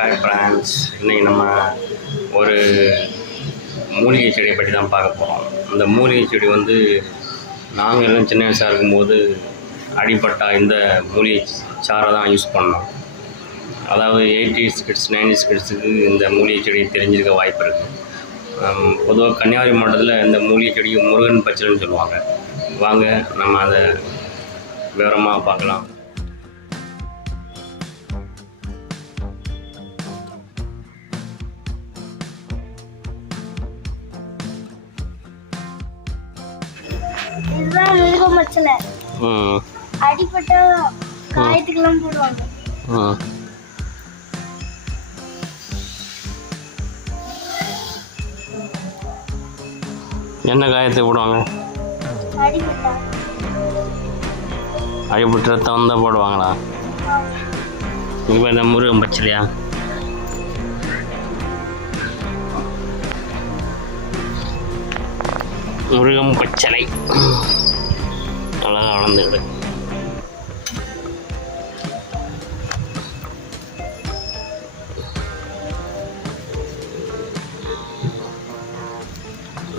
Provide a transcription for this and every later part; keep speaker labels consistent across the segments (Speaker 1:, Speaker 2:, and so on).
Speaker 1: Hi France இன்றைக்கி நம்ம ஒரு மூலிகை செடியை பற்றி தான் பார்க்க போகிறோம் அந்த மூலிகை செடி வந்து நாங்கள் எல்லாம் சின்ன வயசாக இருக்கும்போது அடிப்பட்டா இந்த மூலிகை சாரை தான் யூஸ் பண்ணோம். அதாவது எயிட்டிஸ் கிட்ஸ் நைன்டிஸ் கிட்ஸுக்கு இந்த மூலிகை செடி தெரிஞ்சிருக்க வாய்ப்பு இருக்குது பொதுவாக கன்னியாகுமரி மாவட்டத்தில் இந்த மூலிகை செடிக்கு முருகன் பச்சைன்னு சொல்லுவாங்க. வாங்க நம்ம அதை விவரமாக பார்க்கலாம்.
Speaker 2: இதுதான் மிருக மச்சலை. அடிப்பட்ட காயத்துக்கெல்லாம் போடுவாங்க.
Speaker 1: என்ன காயத்தை போடுவாங்க? அடிபட்டு. ரத்தம் தான் போடுவாங்களா? இப்போ இந்த முருகன் பச்சலையா? முருகம் பச்சலை அழகாக வளர்ந்துக்கிடு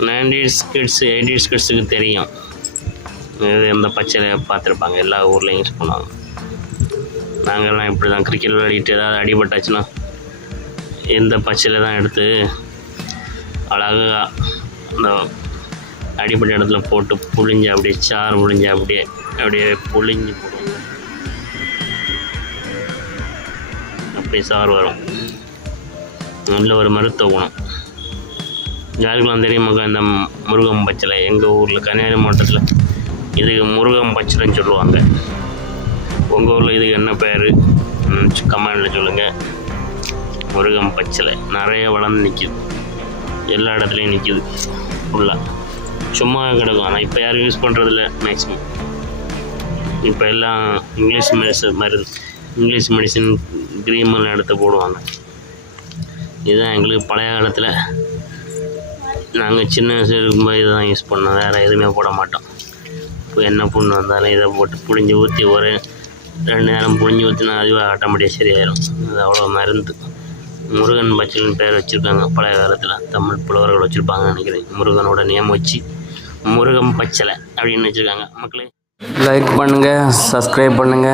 Speaker 1: நைன்டிஸ் கிட்ஸ் எயிட்டிஸ் கிட்ஸுக்கு தெரியும். இது எந்த பச்சனை பார்த்துருப்பாங்க? எல்லா ஊர்லேயும் யூஸ் பண்ணுவாங்க. நாங்கள்லாம் இப்படி தான் கிரிக்கெட் விளையாடிட்டு ஏதாவது அடிபட்டாச்சுன்னா இந்த பச்சையில் தான் எடுத்து அழகாக அந்த அடிப்பட்ட இடத்துல போட்டு புழிஞ்சு அப்படியே சாறு புழிஞ்சு அப்படியே அப்படியே புழிஞ்சு போடுவோம் அப்படியே சாறு வரும். நல்ல ஒரு மருத்துவ குணம். யாருக்கெல்லாம் தெரியுமாக்கா இந்த முருகம் பச்சலை? எங்கள் ஊரில் கன்னியாகுமரி மாவட்டத்தில் இதுக்கு முருகம் பச்சலைன்னு சொல்லுவாங்க. உங்கள் ஊரில் இதுக்கு என்ன பேர்? கமெண்டில் சொல்லுங்கள் முருகம் பச்சலை. நிறைய வளர்ந்து நிற்கிது எல்லா இடத்துலையும் நிற்கிது ஃபுல்லாக சும்மா கிடக்கும். ஆனால் இப்போ யாரும் யூஸ் பண்ணுறதில்ல மேக்ஸிமம் இப்போ எல்லாம் இங்கிலீஷ் மெடிசன் மருந்து இங்கிலீஷ் மெடிசன் க்ரீமெல்லாம் எடுத்து போடுவாங்க. இதுதான் எங்களுக்கு பழைய காலத்தில். நாங்கள் சின்ன வயசு இருக்கும்போது இதை தான் யூஸ் பண்ணோம். வேறு எதுவுமே போட மாட்டோம். இப்போ என்ன புண்ணு வந்தாலும் இதை போட்டு புழிஞ்சு ஊற்றி ஒரு ரெண்டு நேரம் புழிஞ்சு ஊற்றினா அதுவே ஆட்டோமேட்டிக்காக சரியாயிடும் அது அவ்வளோ மருந்து. முருகன் பச்சைன்னு பேர் வச்சுருக்காங்க. பழைய காலத்தில் தமிழ் புலவர்கள் வச்சுருப்பாங்கன்னு நினைக்கிறேன். முருகனோட நேம் வச்சு முருகம் பச்சலை அப்படின்னு வச்சுருக்காங்க. மக்களே
Speaker 3: லைக் பண்ணுங்கள் சப்ஸ்கிரைப் பண்ணுங்கள்